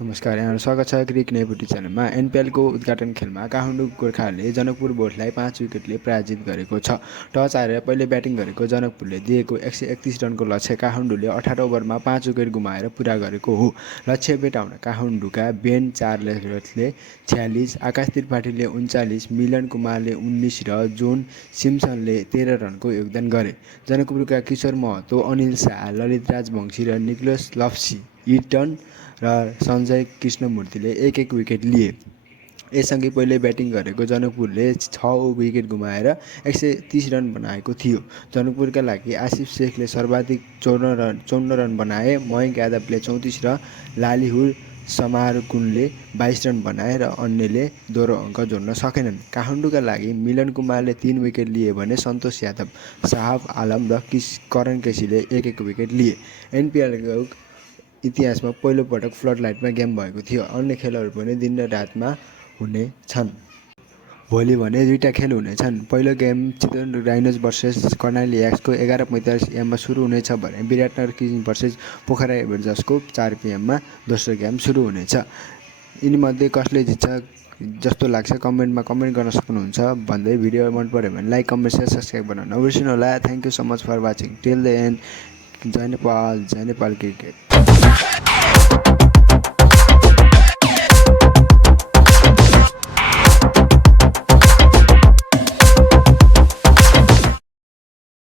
नमस्कार, यहाँहरू स्वागत छ क्रिक नेपुटी च्यानलमा। एनपिएलको उद्घाटन खेलमा काठमाडौँ गोर्खाहरूले जनकपुर बोर्डलाई 5 विकेटले पराजित गरेको छ। टस हारेर पहिले ब्याटिङ गरेको जनकपुरले दिएको 131 रनको लक्ष्य काठमाडौँले 18 ओभरमा 5 विकेट गुमाएर पुरा गरेको हो। लक्ष्य भेटाउन काठमाडौँका बेन चार्ल्सले 46, आकाश त्रिपाठीले 39, मिलन कुमारले 19 र जोन सिम्सनले 13 रनको योगदान गरे। जनकपुरका किशोर महतो, अनिल शाह, ललित राजवंशी र निकोलस लप्सी इटन र सञ्जय कृष्णमूर्तिले एक एक विकेट लिए। यससँगै पहिले ब्याटिङ गरेको जनकपुरले 6 विकेट गुमाएर 130 रन बनाएको थियो। जनकपुरका लागि आसिफ शेखले सर्वाधिक 54 रन बनाए। मयङ्क यादवले 34 र लालिहुर समारकुनले 22 रन बनाए र अन्यले दोहोरो अङ्क जोड्न सकेनन्। काठमाडौँका लागि मिलन कुमारले 3 विकेट लिए भने सन्तोष यादव, साहब आलम र करण केसीले एक एक विकेट लिए। एनपिएलको इतिहासमा पहिलो पटक फ्लड लाइटमा गेम भएको थियो। अन्य खेलहरू पनि दिन र रातमा हुने छन्। भोलि भने 2टा खेल हुनेछन्। पहिलो game Chitwan rhinos versus Karnali एक्सको 11:45 AM मा सुरु हुनेछ भने विराटनगर किङ्स भर्सेस पोखरा एभेन्जर्सको 4 PM मा दोस्रो गेम सुरु हुनेछ। यिनीमध्ये कसले जित्छ जस्तो लाग्छ कमेन्टमा कमेन्ट गर्न सक्नुहुन्छ। भन्दै भिडियो मन पर्यो भने लाइक, कमेन्ट, शेयर, सब्सक्राइब गर्न नबिर्सनु होला। Thank you so much for watching till the end. जय नेपाल क्रिकेट।